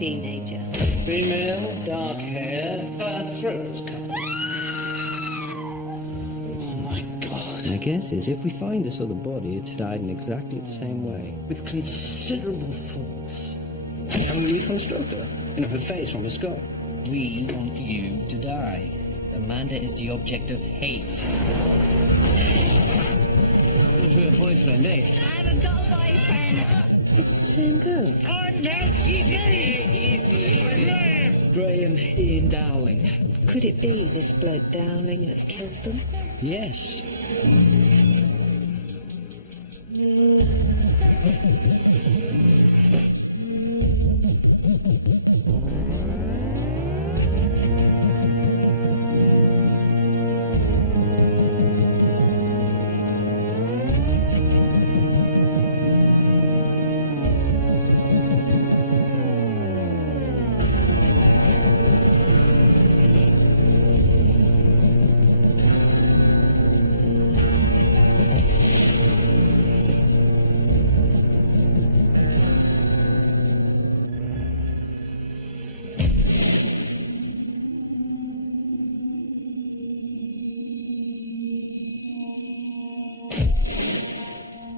teenager. Female, dark hair, throat cut. Oh my God. My guess is if we find this other body, it died in exactly the same way. With considerable force. Can we reconstruct her? You know, her face from her skull. We want you to die. Amanda is the object of hate. Who's her boyfriend, eh? I haven't got a boyfriend. It's the same girl. I'm not easy. Graham Ian Dowling. Could it be this bloke Dowling that's killed them? Yes.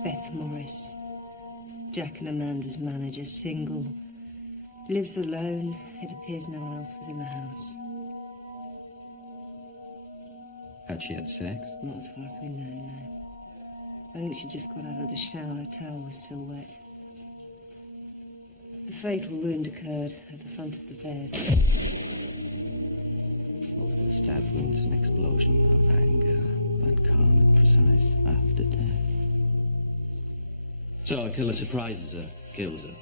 Beth Morris. Jack and Amanda's manager, single. Lives alone. It appears no one else was in the house. Had she had sex? Not as far as we know, no. I think she just got out of the shower. Her towel was still wet. The fatal wound occurred at the front of the bed. Multiple stab wounds, an explosion of anger, but calm and precise after death. So our killer surprises her, kills her.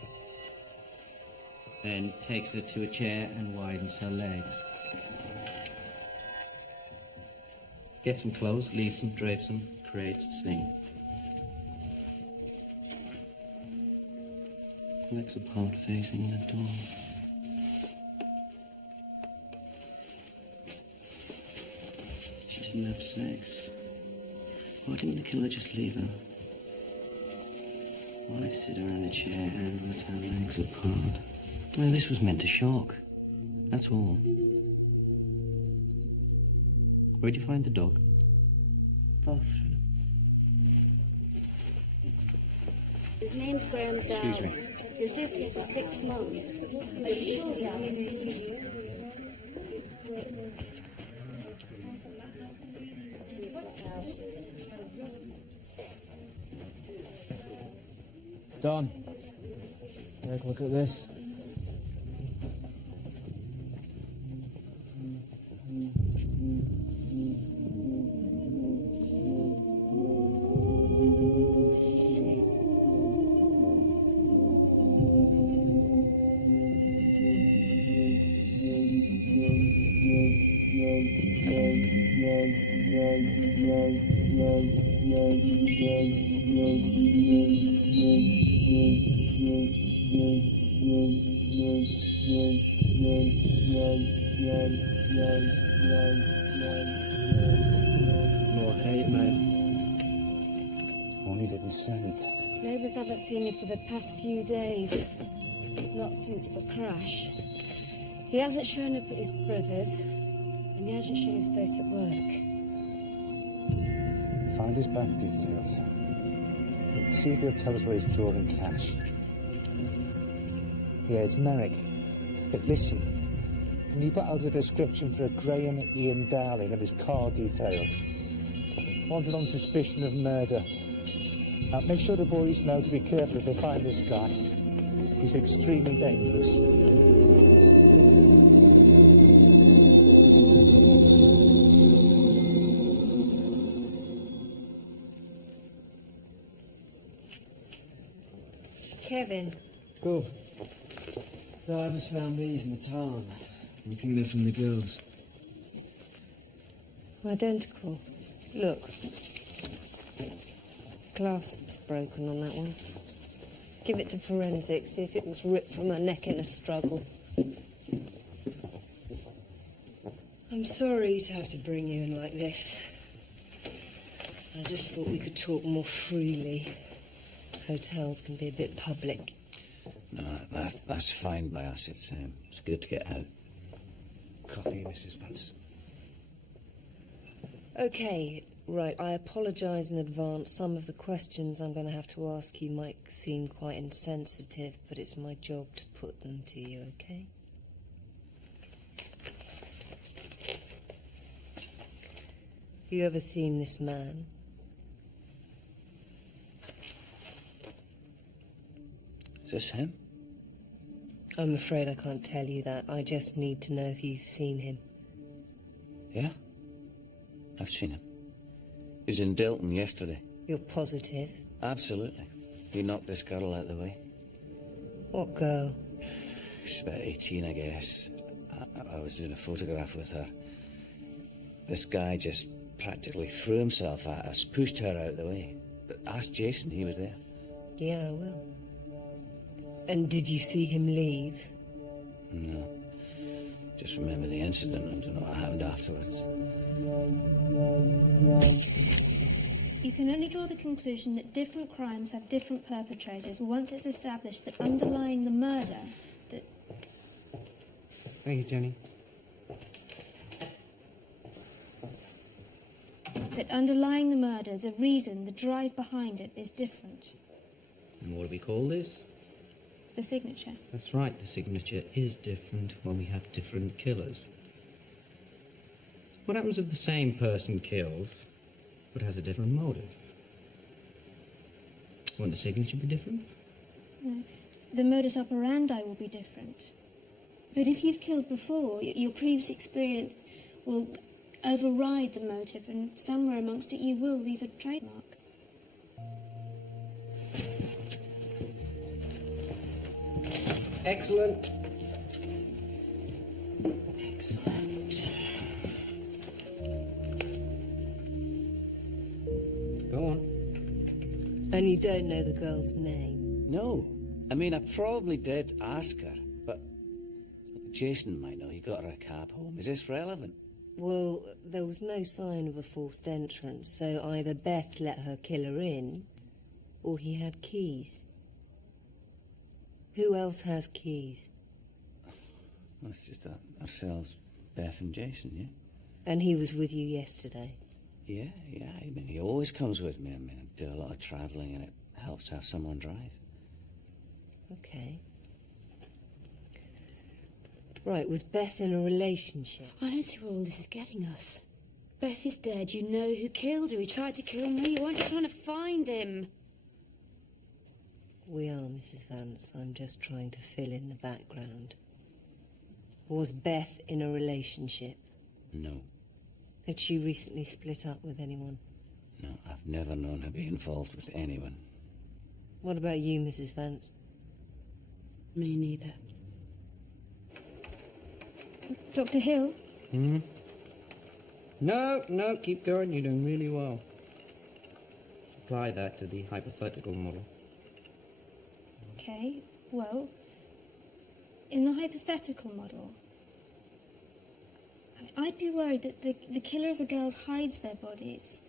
Then takes her to a chair and widens her legs. Gets them closed, leaves them, drapes them, creates a scene. Legs apart facing the door. She didn't have sex. Why didn't the killer just leave her? Why sit her in a chair and let her legs apart? Well, this was meant to shock. That's all. Where'd you find the dog? Bathroom. His name's Graham Dowling. Excuse me. He's lived here for 6 months. Are you sure he has? Don, take a look at this. More hate, mate. Only didn't send. Neighbours haven't seen him for the past few days. Not since the crash. He hasn't shown up at his brother's, and he hasn't shown his face at work. Find his bank details. See if they'll tell us where he's drawing cash. Yeah, it's Merrick. But listen, can you put out a description for a Graham Ian Dowling and his car details? Wanted on suspicion of murder. Make sure the boys know to be careful if they find this guy. He's extremely dangerous. Kevin. Gov. Divers found these in the tarn. We think they're from the girls. Identical. Look. Clasp's broken on that one. Give it to forensics, see if it was ripped from her neck in a struggle. I'm sorry to have to bring you in like this. I just thought we could talk more freely. Hotels can be a bit public. No, That's fine by us. It's good to get out. Coffee, Mrs. Vance. Okay, right, I apologise in advance. Some of the questions I'm going to have to ask you might seem quite insensitive, but it's my job to put them to you, okay? You ever seen this man? Is this him? I'm afraid I can't tell you that. I just need to know if you've seen him. Yeah, I've seen him. He was in Dilton yesterday. You're positive? Absolutely. He knocked this girl out of the way. What girl? She's about 18, I guess. I was doing a photograph with her. This guy just practically threw himself at us, pushed her out of the way. But ask Jason, he was there. Yeah, I will. And did you see him leave? No. Just remember the incident and don't know what happened afterwards. You can only draw the conclusion that different crimes have different perpetrators once it's established that underlying the murder, Thank you, Jenny. the reason, the drive behind it is different. And what do we call this? The signature. That's right, the signature is different when we have different killers. What happens if the same person kills, but has a different motive? Won't the signature be different? No. The modus operandi will be different. But if you've killed before, your previous experience will override the motive, and somewhere amongst it you will leave a trademark. Excellent. Excellent. Go on. And you don't know the girl's name? No. I mean, I probably did ask her, but Jason might know. He got her a cab home. Is this relevant? Well, there was no sign of a forced entrance, so either Beth let her killer in, or he had keys. Who else has keys? Well, it's just ourselves, Beth and Jason, yeah? And he was with you yesterday? Yeah. I mean, he always comes with me. I mean, I do a lot of travelling and it helps to have someone drive. Okay. Right, was Beth in a relationship? I don't see where all this is getting us. Beth is dead. You know who killed her. He tried to kill me. Why aren't you trying to find him? We are, Mrs. Vance. I'm just trying to fill in the background. Was Beth in a relationship? No. Had she recently split up with anyone? No, I've never known her be involved with anyone. What about you, Mrs. Vance? Me neither. Dr. Hill? No, keep going. You're doing really well. Apply that to the hypothetical model. Okay, well, in the hypothetical model, I'd be worried that the killer of the girls hides their bodies,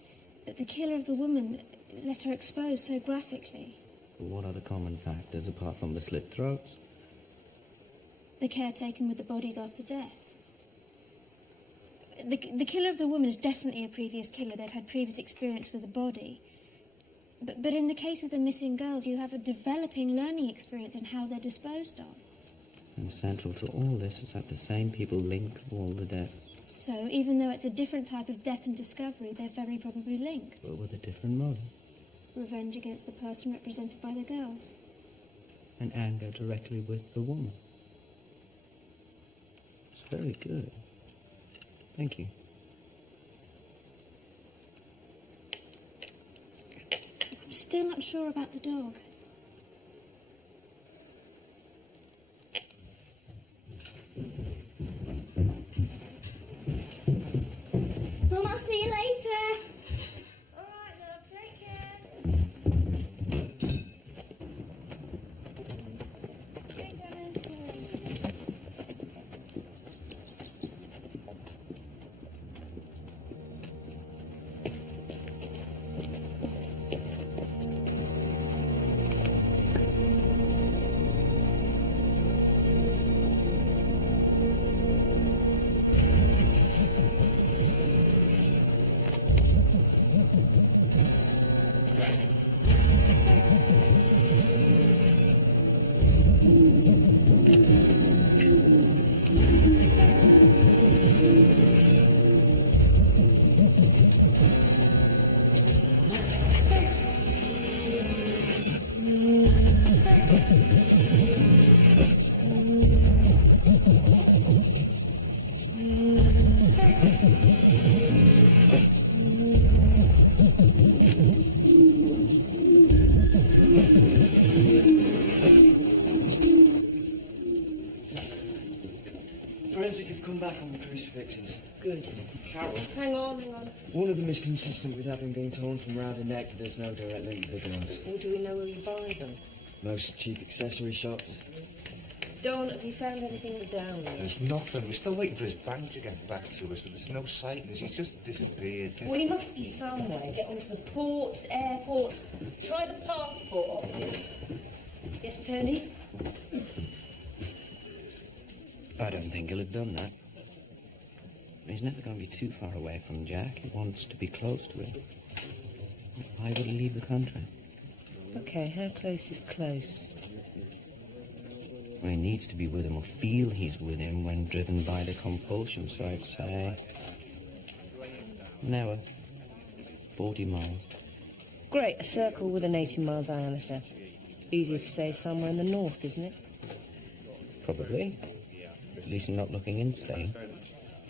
but the killer of the woman let her exposed so graphically. What are the common factors apart from the slit throats? The care taken with the bodies after death. The killer of the woman is definitely a previous killer. They've had previous experience with the body. But in the case of the missing girls, you have a developing learning experience in how they're disposed of. And central to all this is that the same people link all the deaths. So, even though it's a different type of death and discovery, they're very probably linked. But with a different motive. Revenge against the person represented by the girls. And anger directly with the woman. It's very good. Thank you. I'm still not sure about the dog. Mum, I'll see you later. All right, love, take care. Okay, darling. Forensic have come back on the crucifixes. Good. Carol, Hang on. one of them is consistent with having been torn from round the neck, but there's no direct link to the guns. Or do we know where we buy them? Most cheap accessory shops. Dawn, have you found anything down there? There's nothing. We're still waiting for his bank to get back to us, but there's no sightings. He's just disappeared. Well, he must be somewhere. Get onto the ports, airports. Try the passport office. Yes, Tony? I don't think he'll have done that. He's never going to be too far away from Jack. He wants to be close to him. Why would he leave the country? Okay, how close is close? Well, he needs to be with him or feel he's with him when driven by the compulsion, so I'd say an hour, 40 miles. Great, a circle with an 80-mile diameter. Easier to say somewhere in the north, isn't it? Probably. At least you're not looking in Spain.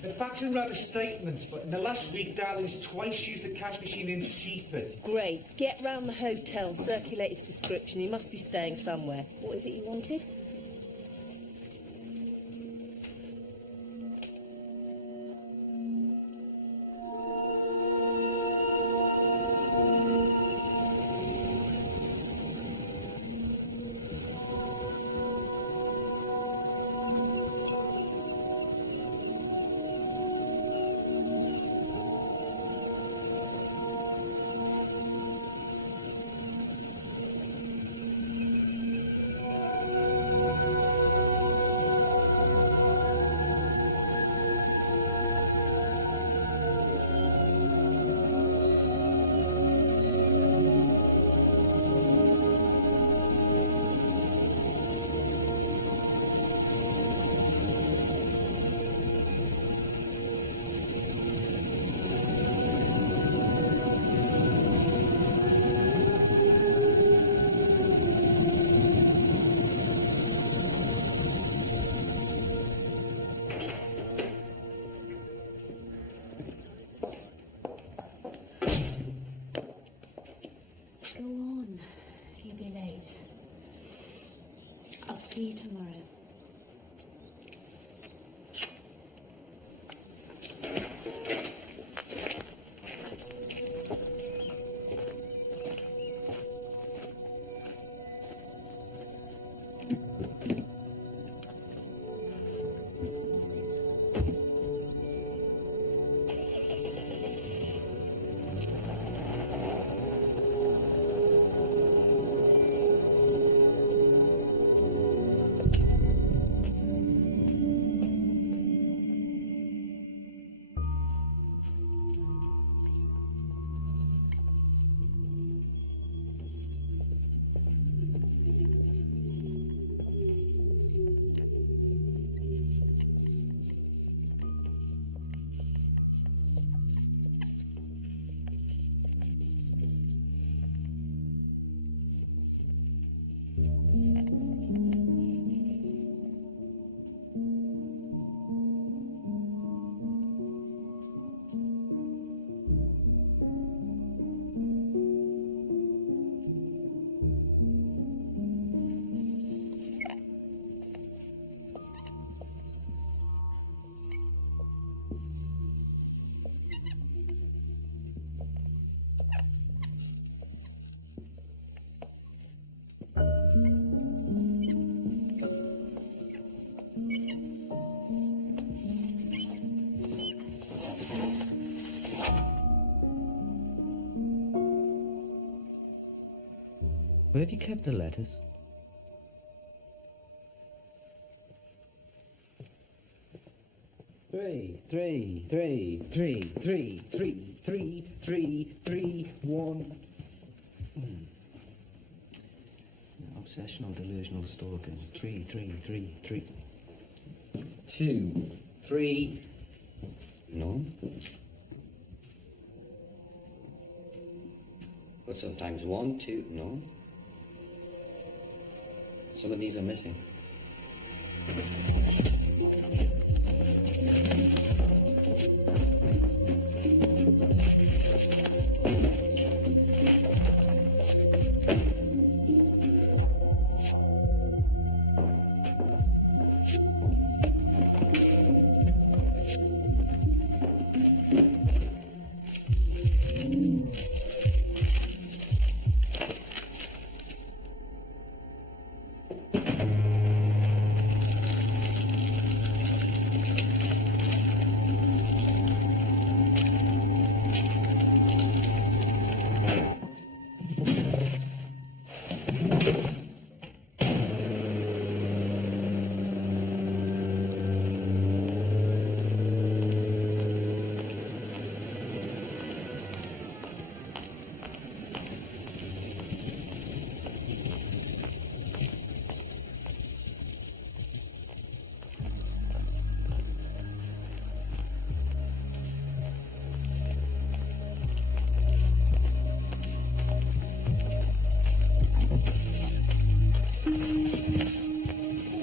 The facts are rather statements, but in the last week, Darling's twice used the cash machine in Seaford. Great. Get round the hotel, circulate his description. He must be staying somewhere. What is it you wanted? Go on. You'll be late. I'll see you tomorrow. Where have you kept the letters? Three, 1. Obsessional, delusional stalking. 3, 3, 3, 3. 2, 3. No. But sometimes 1, 2, no. Some of these are missing.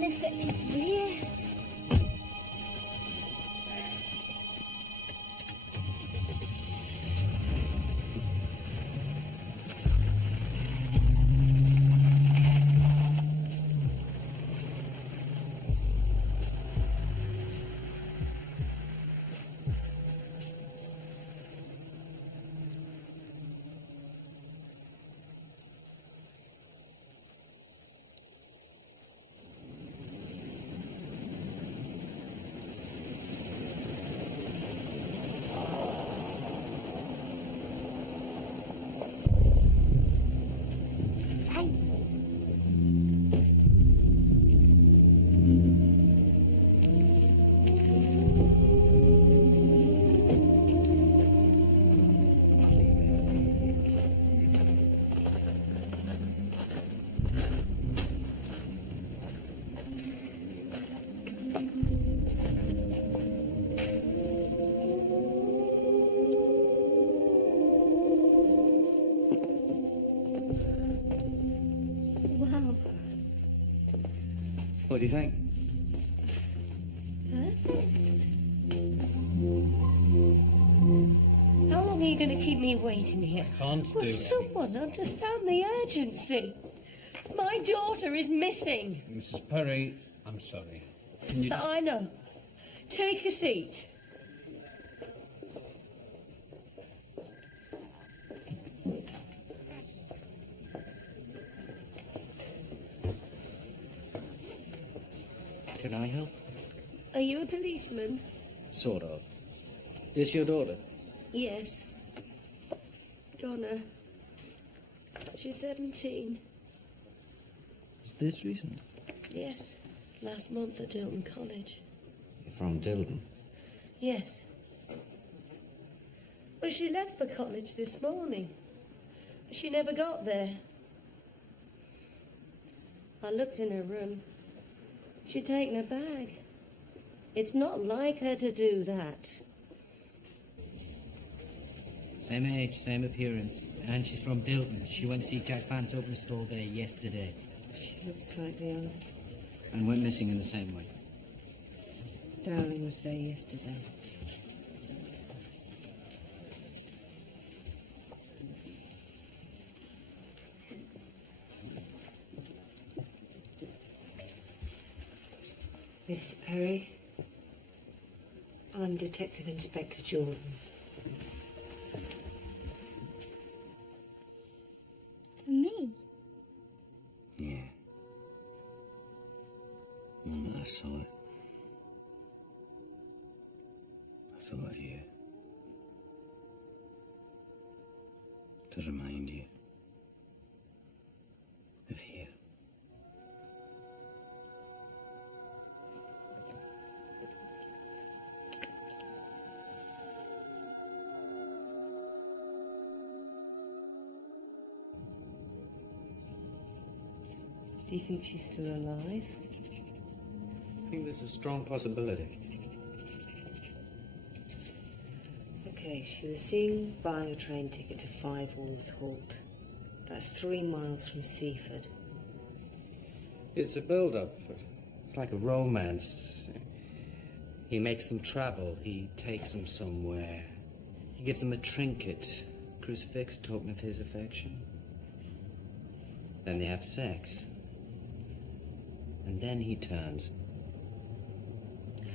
Looks like it's here. Wow, What do you think? perfect. How long are you going to keep me waiting here? Can't Will do someone understand the urgency? My daughter is missing. Mrs. Perry, I'm sorry. Can you... I know. Take a seat. Can I help? Are you a policeman? Sort of. This your daughter? Yes. Donna. She's 17. Is this recent? Yes. Last month at Dilton College. You're from Dilton. Yes. Well, she left for college this morning. She never got there. I looked in her room. She'd taken her bag. It's not like her to do that. Same age, same appearance. And she's from Dilton. She went to see Jack Vance open a stall there yesterday. She looks like the others. And went missing in the same way. Dowling was there yesterday. Mrs. Perry, I'm Detective Inspector Jordan. For me? Yeah. The moment I saw it, I thought of you. To remind you of here. Do you think she's still alive? I think there's a strong possibility. Okay, she was seen buying a train ticket to Five Walls Halt. That's 3 miles from Seaford. It's a build-up. It's like a romance. He makes them travel. He takes them somewhere. He gives them a trinket, crucifix, token of his affection. Then they have sex. And then he turns.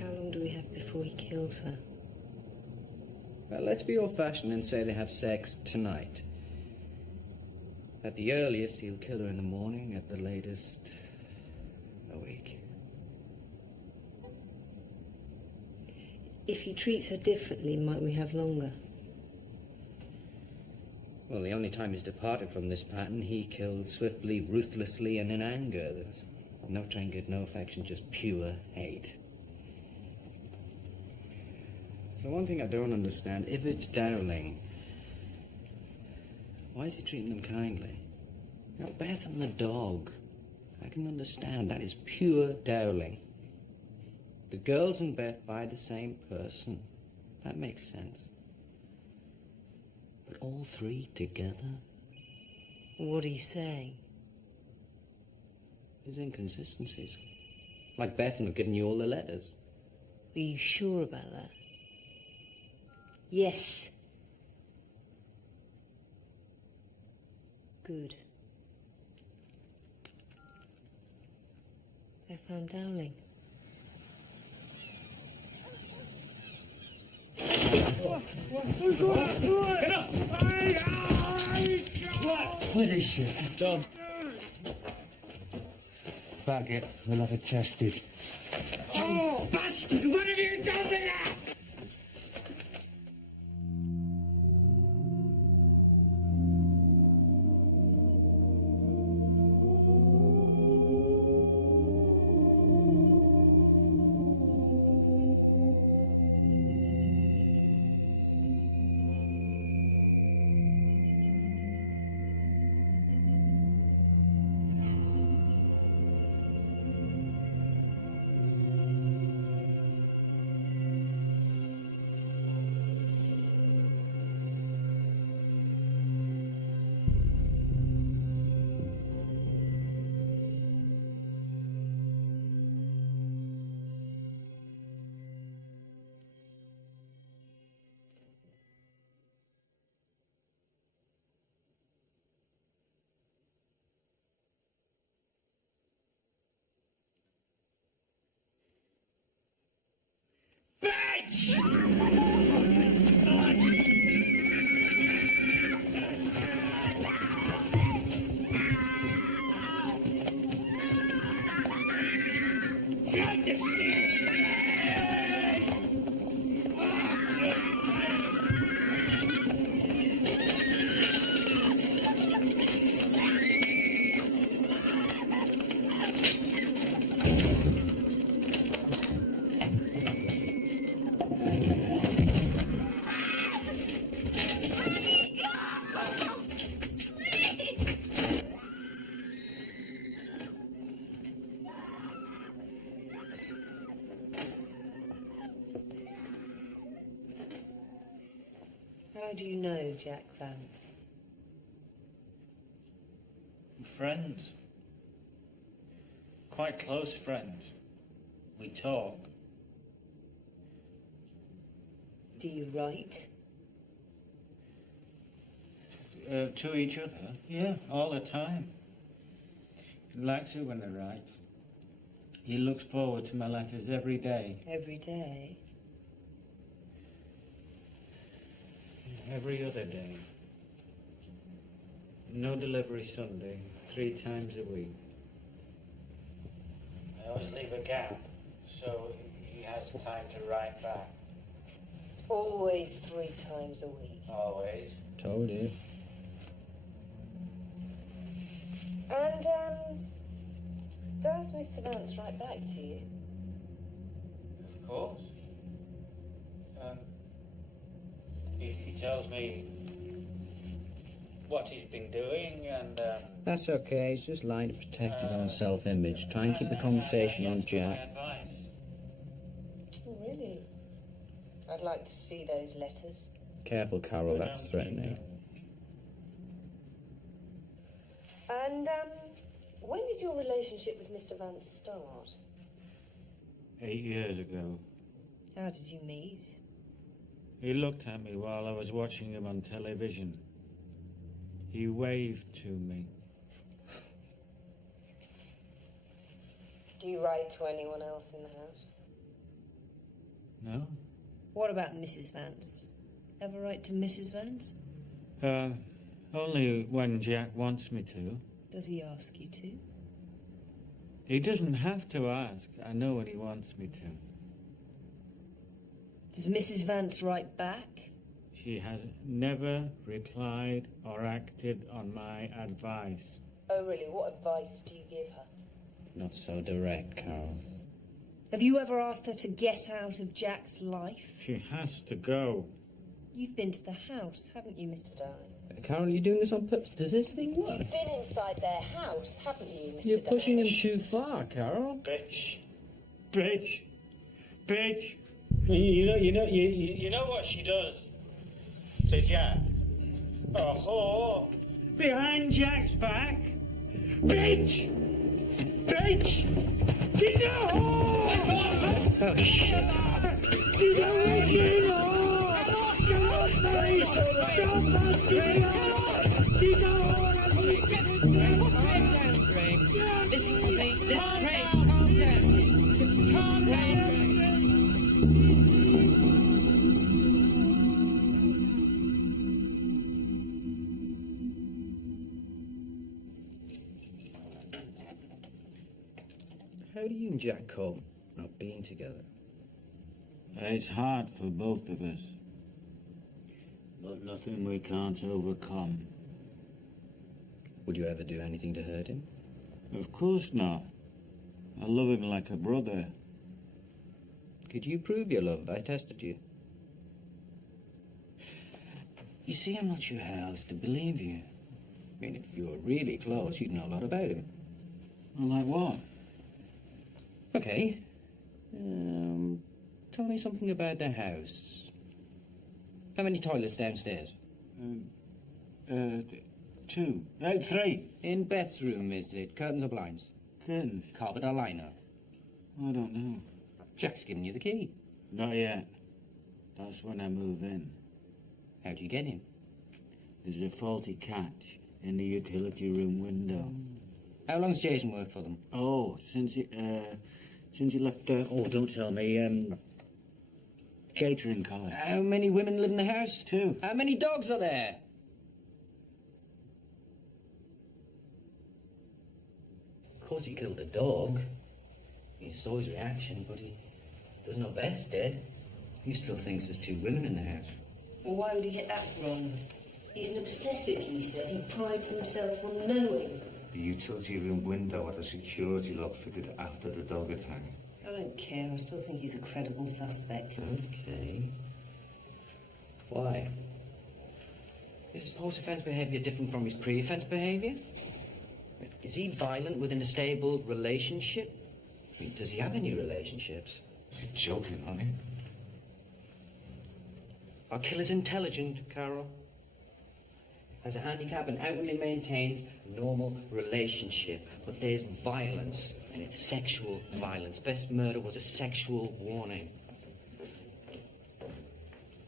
How long do we have before he kills her? Well, let's be old-fashioned and say they have sex tonight. At the earliest, he'll kill her in the morning. At the latest, a week. If he treats her differently, might we have longer? Well, the only time he's departed from this pattern, he killed swiftly, ruthlessly, and in anger. There was no trinket, no affection, just pure hate. The one thing I don't understand, if it's Dowling, why is he treating them kindly? You know, Beth and the dog, I can understand. That is pure Dowling. The girls and Beth buy the same person. That makes sense. But all three together? What are you saying? There's inconsistencies. Like Bethan have given you all the letters. Are you sure about that? Yes. Good. They found Dowling. What is she? Done. Bag it. We'll have it tested. Oh, bastard! What have you done with that? How do you know Jack Vance? Friends. Quite close friends. We talk. Do you write? To each other? Yeah, all the time. He likes it when I write. He looks forward to my letters every day. Every day? Every other day. No delivery Sunday, 3 times a week. I always leave a gap, so he has time to write back. Always 3 times a week. Always. Told you. And, does Mr. Vance write back to you? Of course. He tells me what he's been doing, and That's okay. He's just lying to protect his own self-image. Try and keep the conversation on Jack. advice. Oh, really? I'd like to see those letters. Careful, Carol. That's threatening. And, when did your relationship with Mr. Vance start? 8 years ago. How did you meet? He looked at me while I was watching him on television. He waved to me. Do you write to anyone else in the house? No? What about Mrs. Vance? Ever write to Mrs. Vance? Only when Jack wants me to. Does he ask you to? He doesn't have to ask. I know when he wants me to. Does Mrs. Vance write back? She has never replied or acted on my advice. Oh, really? What advice do you give her? Not so direct, Carol. Have you ever asked her to get out of Jack's life? She has to go. You've been to the house, haven't you, Mr. Darling? Carol, you're doing this on purpose. Does this thing work? You've been inside their house, haven't you, Mr. You're pushing him Darling? too far, Carol. Bitch. Bitch. Bitch. You know what she does to Jack? A whore. Behind Jack's back. Bitch. Bitch. She's a whore. Oh, shit. She's a wicked whore. Stop me. Stop asking her. She's a whore. Calm down, Graham. Listen, see, listen, Graham, calm down. Just calm down. How do you and Jack cope not being together? It's hard for both of us. But nothing we can't overcome. Would you ever do anything to hurt him? Of course not. I love him like a brother. Could you prove your love if I tested you? You see, I'm not sure how else to believe you. I mean, if you were really close, you'd know a lot about him. Well, like what? Okay. Tell me something about the house. How many toilets downstairs? 2. 3. In Beth's room, is it curtains or blinds? Curtains. Carpet or lino? I don't know. Jack's given you the key. Not yet. That's when I move in. How do you get in? There's a faulty catch in the utility room window. How long's Jason worked for them? Oh, since he left, oh, don't tell me, catering college. How many women live in the house? 2. How many dogs are there? Of course he killed a dog. You saw his reaction, but he doesn't know Beth's dead. He still thinks there's 2 women in the house. Well, why would he get that wrong? He's an obsessive, you said. He prides himself on knowing. The utility room window had a security lock fitted after the dog attack. I don't care. I still think he's a credible suspect. Okay. Why? Is his post-offence behaviour different from his pre-offence behaviour? Is he violent within a stable relationship? I mean, does he have any relationships? You're joking, aren't you? Our killer's intelligent, Carol. Has a handicap and outwardly maintains a normal relationship. But there's violence, and it's sexual violence. Beth's murder was a sexual warning.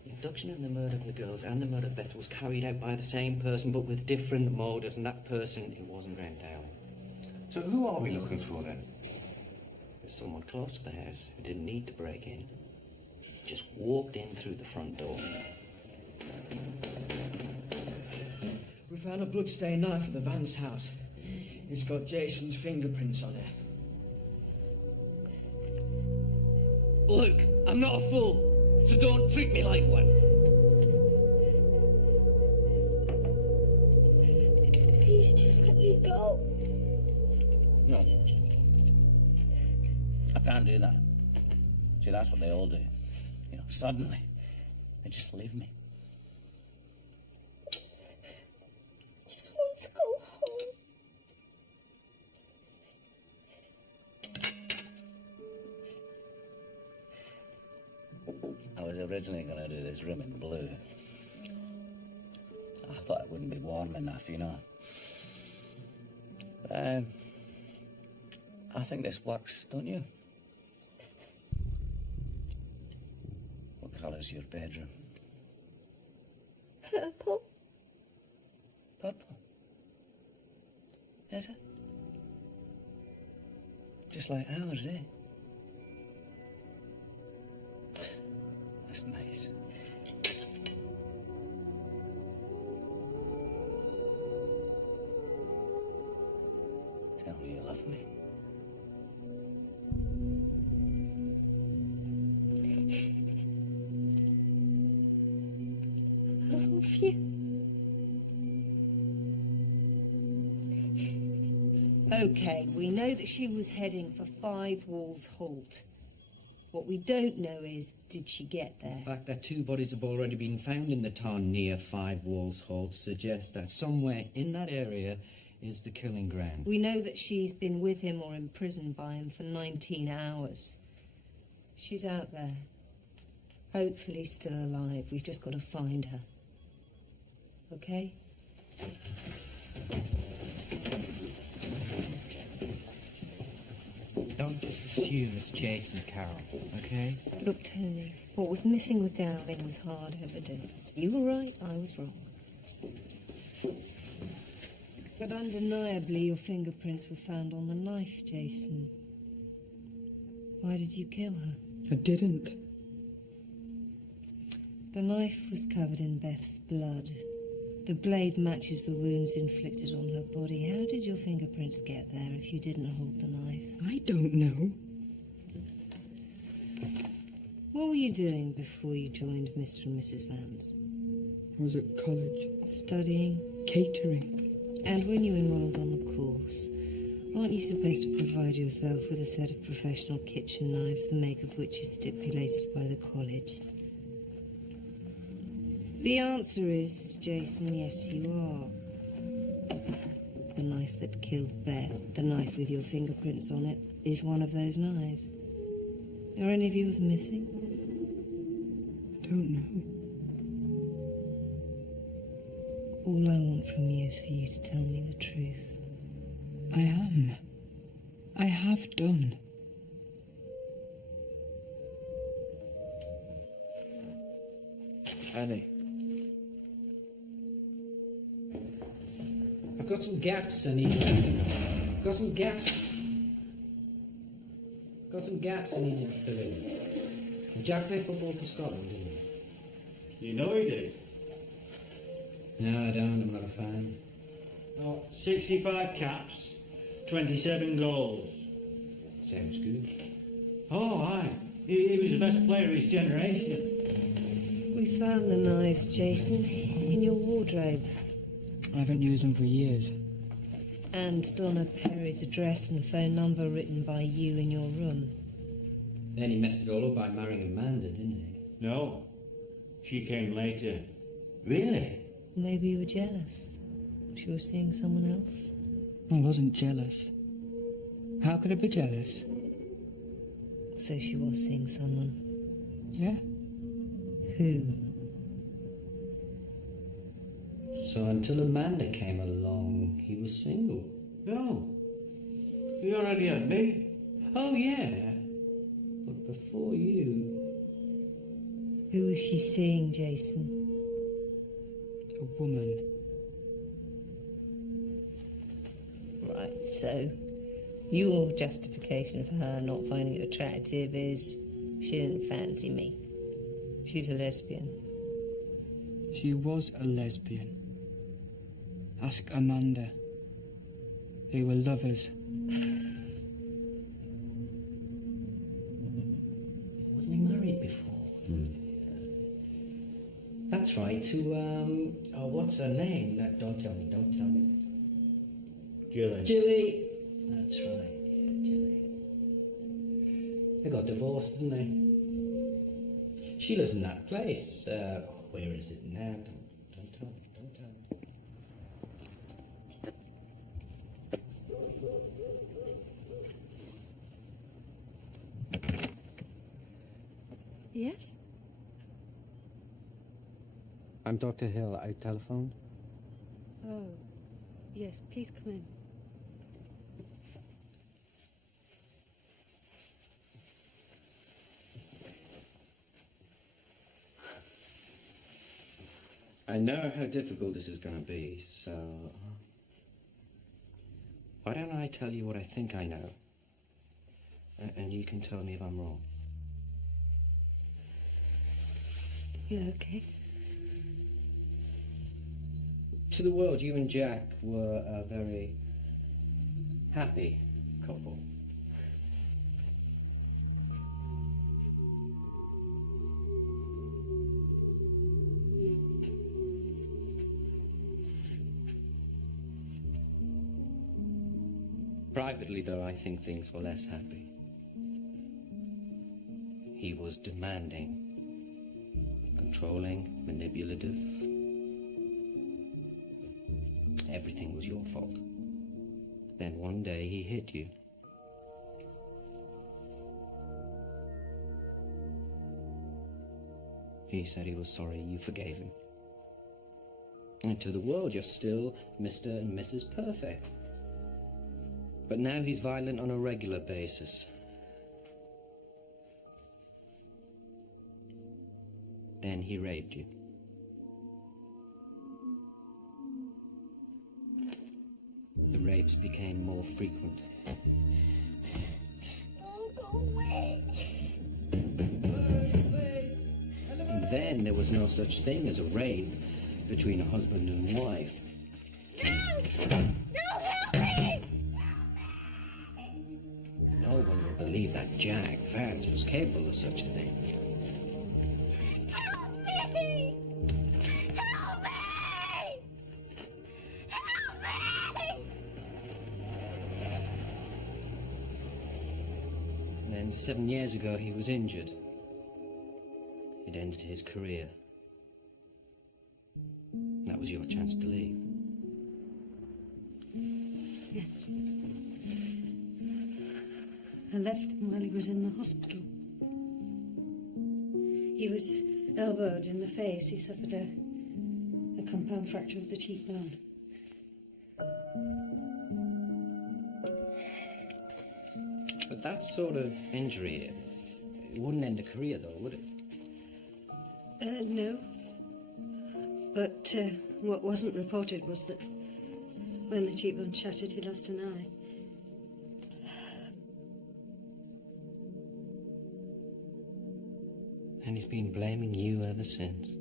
The abduction and the murder of the girls and the murder of Beth was carried out by the same person, but with different motives, and that person, it wasn't Graham Dowling. So who are we looking for then? There's someone close to the house who didn't need to break in. Just walked in through the front door. We found a bloodstained knife at the Vance house. It's got Jason's fingerprints on it. Look, I'm not a fool, so don't treat me like one. Please just let me go. No. I can't do that. See, that's what they all do. You know, suddenly, they just leave me. originally going to do this room in blue. I thought it wouldn't be warm enough, you know. I think this works, don't you? What colour's your bedroom? Purple. Purple? Is it? Just like ours, eh? That's nice. Tell me you love me. I love you. Okay, we know that she was heading for 5 Walls Halt. What we don't know is, did she get there? The fact that 2 bodies have already been found in the town near 5 Walls Halt suggests that somewhere in that area is the killing ground. We know that she's been with him or imprisoned by him for 19 hours. She's out there. Hopefully still alive. We've just got to find her. Okay? Don't just assume it's Jason, Carol, okay? Look, Tony, what was missing with Dowling was hard evidence. You were right, I was wrong. But undeniably, your fingerprints were found on the knife, Jason. Why did you kill her? I didn't. The knife was covered in Beth's blood. The blade matches the wounds inflicted on her body. How did your fingerprints get there if you didn't hold the knife? I don't know. What were you doing before you joined Mr. and Mrs. Vance? I was at college. Studying? Catering. And when you enrolled on the course, aren't you supposed to provide yourself with a set of professional kitchen knives, the make of which is stipulated by the college? The answer is, Jason, yes, you are. The knife that killed Beth, the knife with your fingerprints on it, is one of those knives. Are any of yours missing? I don't know. All I want from you is for you to tell me the truth. I am. I have done. Annie. I've got some gaps I need. Got some gaps I need you to fill in. Jack played football for Scotland, didn't he? You know he did. No, I don't. I'm not a fan. Oh, 65 caps, 27 goals. Sounds good. Oh, aye. He was the best player of his generation. We found the knives, Jason, in your wardrobe. I haven't used them for years. And Donna Perry's address and phone number written by you in your room. Then he messed it all up by marrying Amanda, didn't he? No, she came later. Really? Maybe you were jealous. She was seeing someone else. I wasn't jealous. How could I be jealous? So she was seeing someone. Yeah. Who? So until Amanda came along, he was single. No, he already had me. Oh, yeah. But before you... Who was she seeing, Jason? A woman. Right, so your justification for her not finding you attractive is she didn't fancy me. She's a lesbian. She was a lesbian. Ask Amanda. They were lovers. Wasn't he married before? That's right, to, oh, what's her name? No, don't tell me. Jilly. That's right, yeah, Jilly. They got divorced, didn't they? She lives in that place. Where is it now? Don't tell me. Yes? I'm Dr. Hill. I telephoned. Oh, yes, please come in. I know how difficult this is going to be, so why don't I tell you what I think I know, and you can tell me if I'm wrong. Yeah, okay. To the world, you and Jack were a very happy couple. Privately, though, I think things were less happy. He was demanding, controlling, manipulative. Everything was your fault. Then one day he hit you. He said he was sorry, you forgave him. And to the world, you're still Mr. and Mrs. Perfect. But now he's violent on a regular basis. Then he raped you. The rapes became more frequent. Oh, go away. And then there was no such thing as a rape between a husband and wife. No! No, help me! No one would believe that Jack Vance was capable of such a thing. Help me! Help me! Help me! And then 7 years ago, he was injured. It ended his career. That was your chance to leave. I left him while he was in the hospital. He was elbowed in the face. He suffered a compound fracture of the cheekbone. But that sort of injury, it wouldn't end a career, though, would it? No. But what wasn't reported was that when the cheekbone shattered, he lost an eye. And he's been blaming you ever since.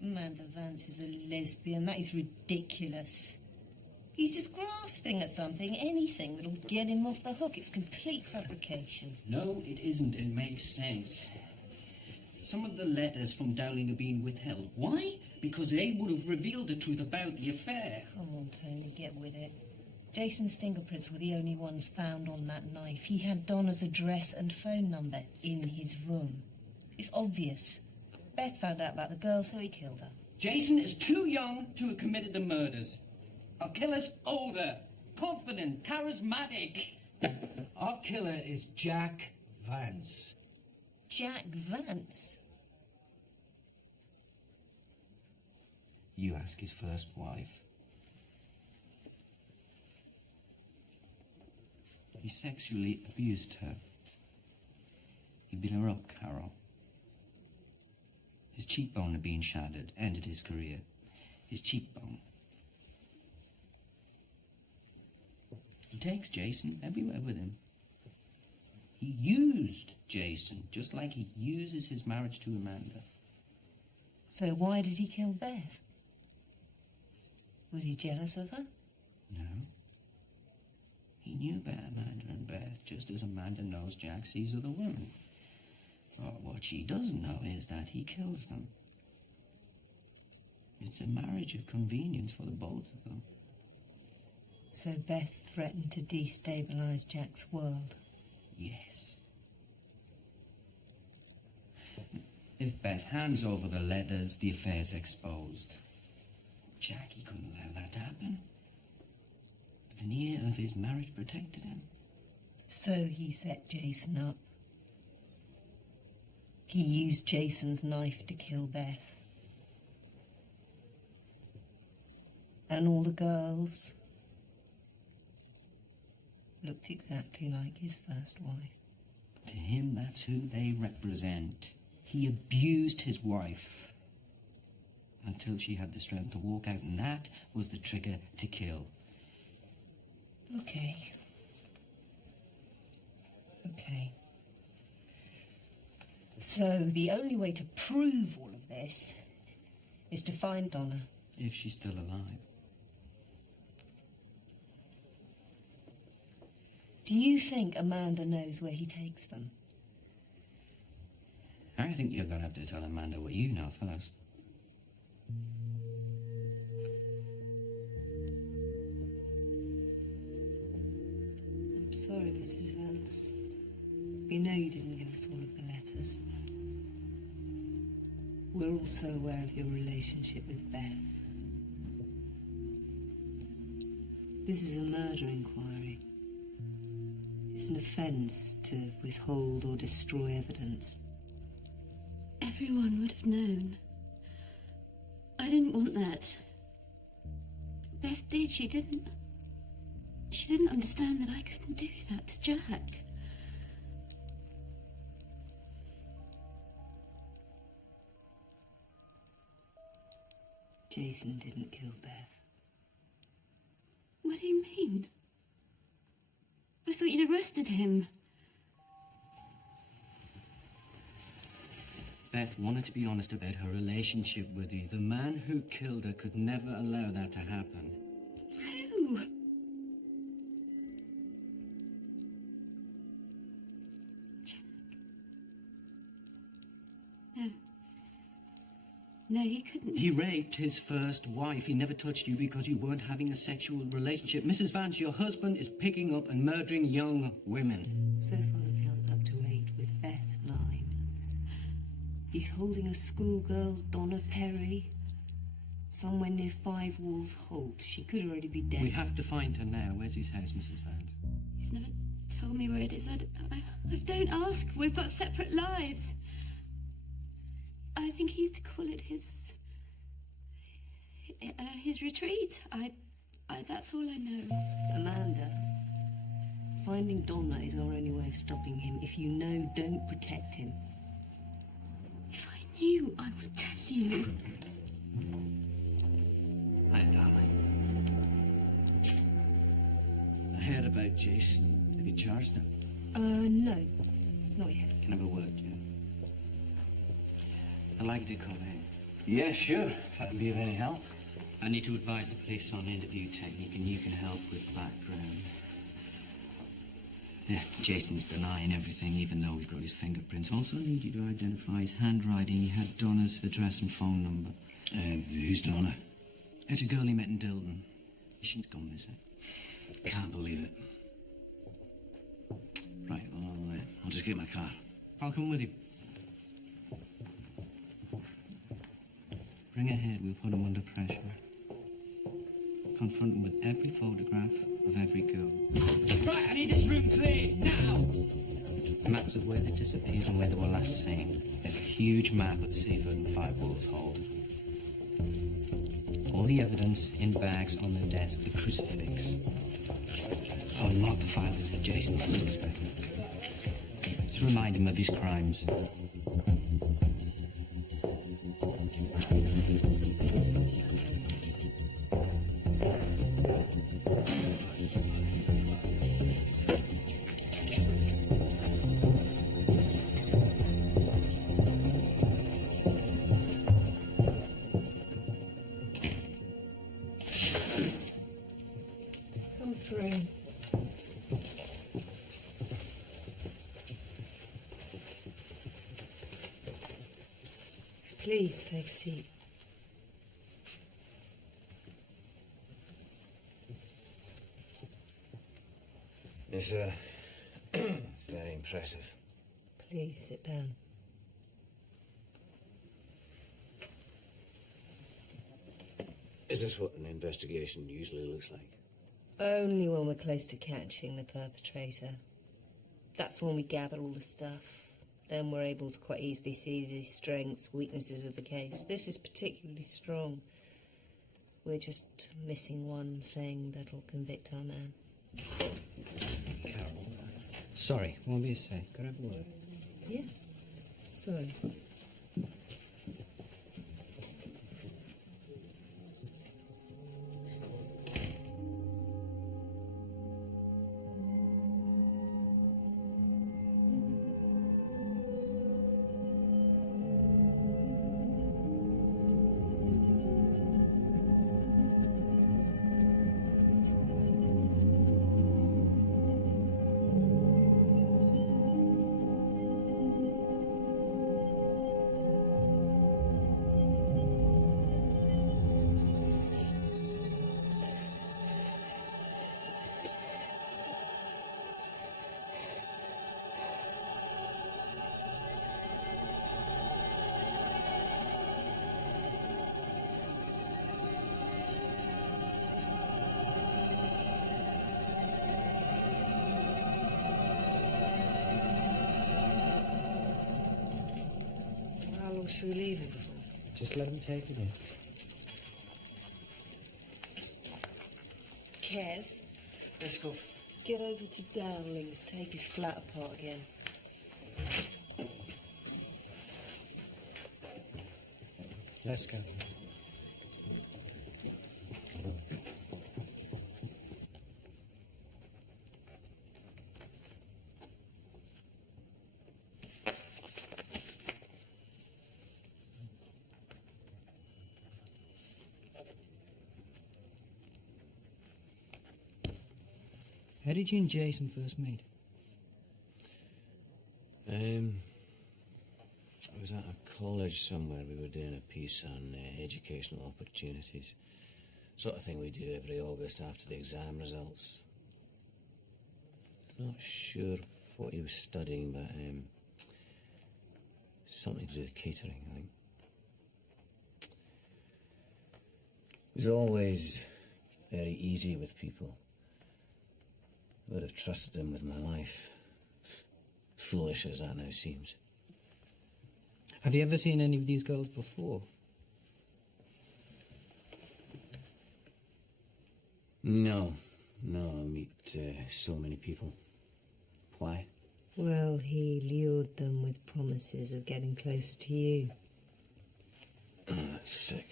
Amanda Vance is a lesbian. That is ridiculous. He's just grasping at something, anything that'll get him off the hook. It's complete fabrication. No, it isn't. It makes sense. Some of the letters from Dowling are being withheld. Why? Because they would have revealed the truth about the affair. Come on, Tony, get with it. Jason's fingerprints were the only ones found on that knife. He had Donna's address and phone number in his room. It's obvious. Beth found out about the girl, so he killed her. Jason is too young to have committed the murders. Our killer's older, confident, charismatic. Our killer is Jack Vance. Jack Vance? You ask his first wife. He sexually abused her. He beat her up, Carol. His cheekbone had been shattered, ended his career. His cheekbone. He takes Jason everywhere with him. He used Jason, just like he uses his marriage to Amanda. So why did he kill Beth? Was he jealous of her? No. He knew about Amanda and Beth, just as Amanda knows Jack sees other women. But what she doesn't know is that he kills them. It's a marriage of convenience for the both of them. So Beth threatened to destabilize Jack's world. Yes. If Beth hands over the letters, the affair's exposed. Jackie couldn't allow that to happen. The veneer of his marriage protected him. So he set Jason up. He used Jason's knife to kill Beth. And all the girls looked exactly like his first wife. To him, that's who they represent. He abused his wife until she had the strength to walk out, and that was the trigger to kill. Okay. Okay. So the only way to prove all of this is to find Donna. If she's still alive. Do you think Amanda knows where he takes them? I think you're going to have to tell Amanda what you know first. I'm sorry, Mrs. Vance. We know you didn't give us all of the letters. We're also aware of your relationship with Beth. This is a murder inquiry. It's an offence to withhold or destroy evidence. Everyone would have known. I didn't want that. Beth did. She didn't understand that I couldn't do that to Jack. Jason didn't kill Beth. What do you mean? I thought you'd arrested him. Beth wanted to be honest about her relationship with you. The man who killed her could never allow that to happen. Who? Jack. No. No, he couldn't. He raped his first wife. He never touched you because you weren't having a sexual relationship. Mrs. Vance, your husband is picking up and murdering young women. So far the count's up to 8, with Beth 9. He's holding a schoolgirl, Donna Perry, somewhere near Five Walls Holt. She could already be dead. We have to find her now. Where's his house, Mrs. Vance? He's never told me where it is. I don't ask. We've got separate lives. I think he used to call it his retreat. That's all I know. Amanda, finding Donna is our only way of stopping him. If you know, don't protect him. If I knew, I would tell you. Hi, darling. I heard about Jason. Have you charged him? No. Not yet. Can I have a word, Jim? I'd like you to come in. Yeah, sure. If I can be of any help. I need to advise the police on interview technique, and you can help with background. Yeah, Jason's denying everything, even though we've got his fingerprints. Also need you to identify his handwriting. He had Donna's address and phone number. Who's Donna? It's a girl he met in Dilton. She's gone missing. Can't believe it. Right, well, I'll just get my car. I'll come with you. Bring her head, we'll put him under pressure. Confront him with every photograph of every girl. Right, I need this room cleared now! Maps of where they disappeared and where they were last seen. There's a huge map of Seaford and Five Walls Hold. All the evidence in bags on the desk, the crucifix. I'll mark the files as if Jason's a suspect. Just remind him of his crimes. Come through. Please take a seat. It's very impressive. Please sit down. Is this what an investigation usually looks like? Only when we're close to catching the perpetrator. That's when we gather all the stuff. Then we're able to quite easily see the strengths, weaknesses of the case. This is particularly strong. We're just missing one thing that'll convict our man. Carol. Sorry, won't be a sec. Could I have a word? Yeah. Sorry. How long should we leave him for? Just let him take it in. Kev, Let's go. get over to Dowling's, take his flat apart again. Let's go. How did you and Jason first meet? I was at a college somewhere. We were doing a piece on educational opportunities. Sort of thing we do every August after the exam results. Not sure what he was studying, but something to do with catering, I think. He was always very easy with people. I would have trusted him with my life. Foolish as that now seems. Have you ever seen any of these girls before? No. No, I meet so many people. Why? Well, he lured them with promises of getting closer to you. Oh, that's sick.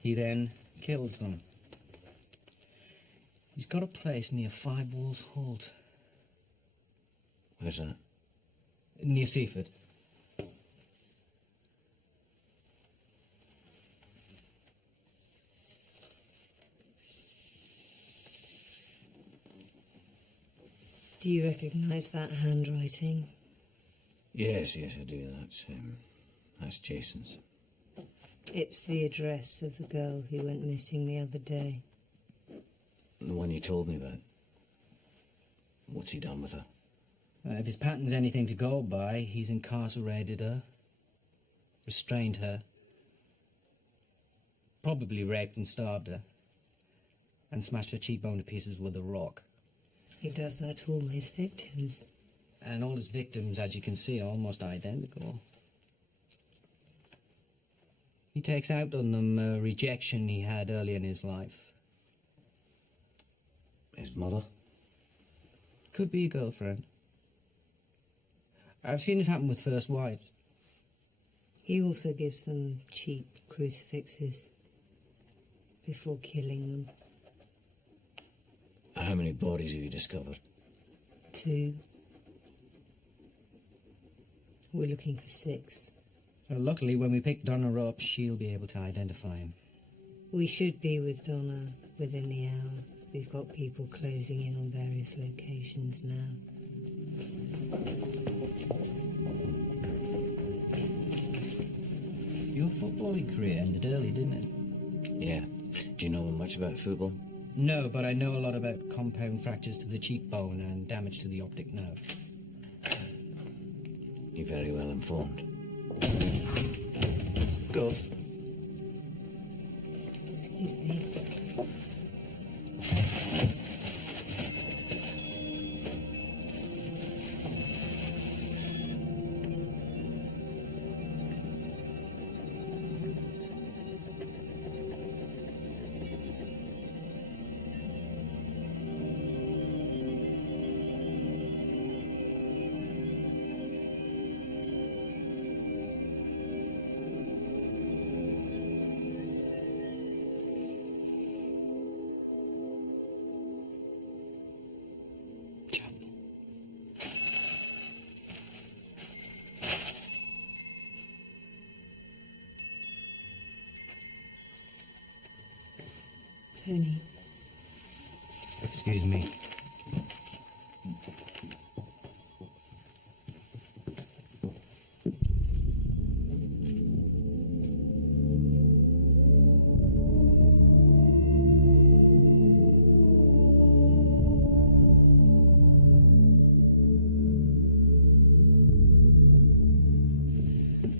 He then kills them. He's got a place near Five Walls Halt. Where's that? Near Seaford. Do you recognise that handwriting? Yes, I do. That's Jason's. It's the address of the girl who went missing the other day. The one you told me about. What's he done with her? If his pattern's anything to go by, he's incarcerated her, restrained her, probably raped and starved her, and smashed her cheekbone to pieces with a rock. He does that to all his victims. And all his victims, as you can see, are almost identical. He takes out on them a rejection he had early in his life. His mother? Could be a girlfriend. I've seen it happen with first wives. He also gives them cheap crucifixes before killing them. How many bodies have you discovered? 2. We're looking for 6. Well, luckily, when we pick Donna up, she'll be able to identify him. We should be with Donna within the hour. We've got people closing in on various locations now. Your footballing career ended early, didn't it? Yeah. Do you know much about football? No, but I know a lot about compound fractures to the cheekbone and damage to the optic nerve. You're very well informed. Go. Excuse me. Tony. Excuse me.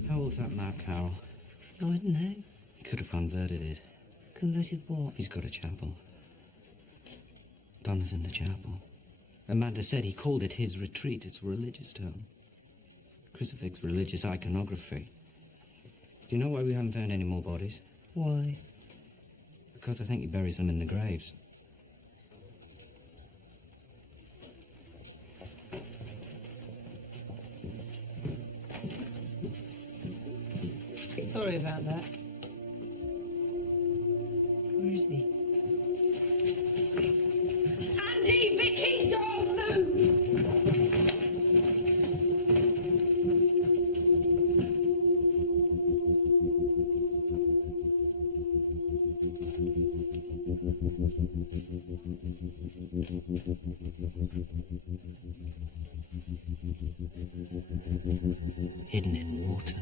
How old's that map, Carol? I don't know. He could have converted it. Converted what? He's got a chapel. Donna's in the chapel. Amanda said he called it his retreat. It's a religious term. Crucifix, religious iconography. Do you know why we haven't found any more bodies? Why? Because I think he buries them in the graves. Sorry about that. Where is he? Andy, Vicky, don't move! Hidden in water.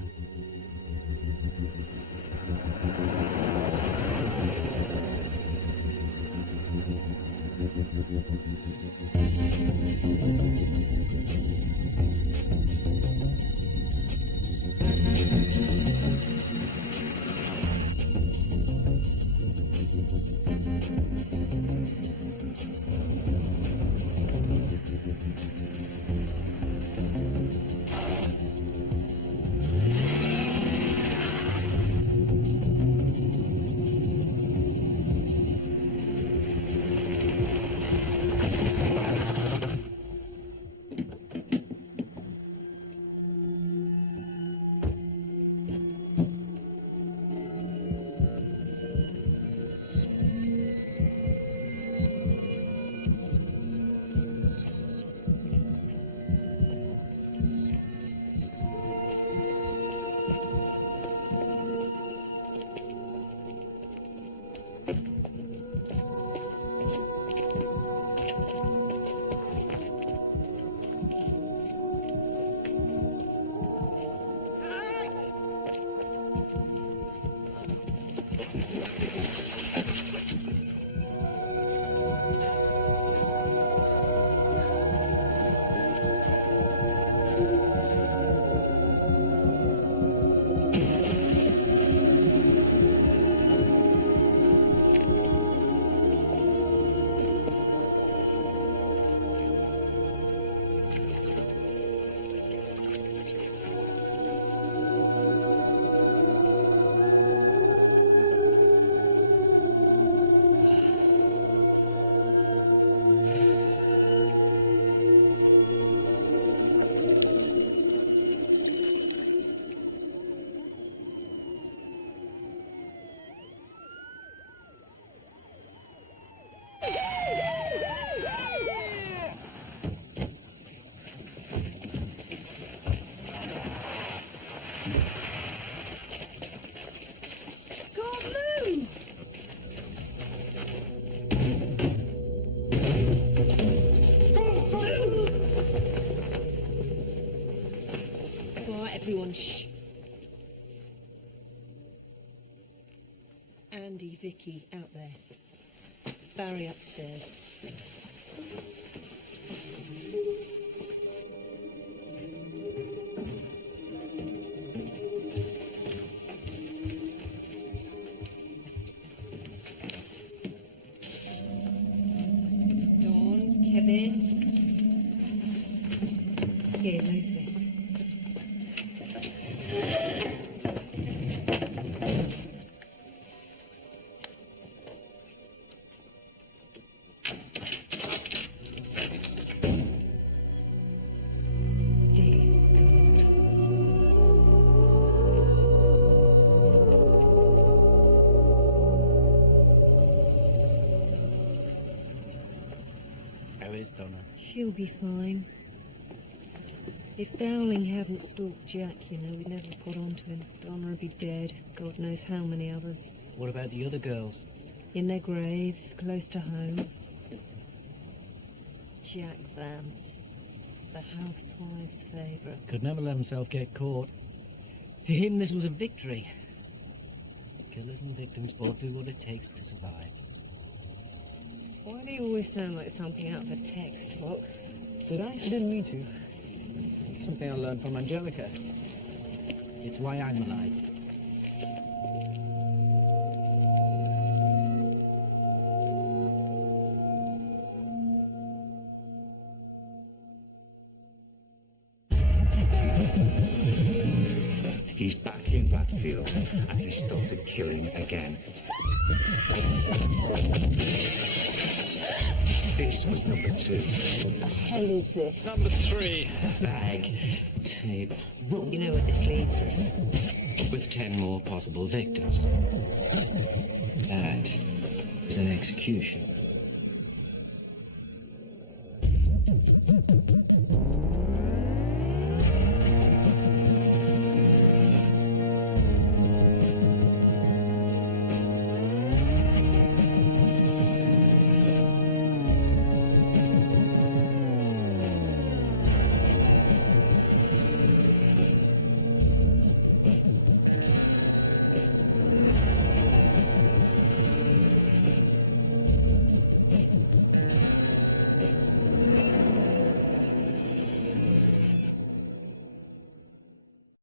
Everyone, shh. Andy, Vicky, out there. Barry upstairs. Dawn, Kevin. Here, load this. She'll be fine. If Dowling hadn't stalked Jack, you know, we'd never have got on to him. Donna would be dead. God knows how many others. What about the other girls? In their graves, close to home. Jack Vance, the housewife's favourite. Could never let himself get caught. To him, this was a victory. Killers and victims both do what it takes to survive. Why do you always sound like something out of a textbook? Did I? I didn't mean to. Something I learned from Angelica. It's why I'm alive. He's back in Blackfield, and he started killing again. This was number 2. What the hell is this? Number 3. Bag, tape, You know what this leaves us? with 10 more possible victims. That is an execution.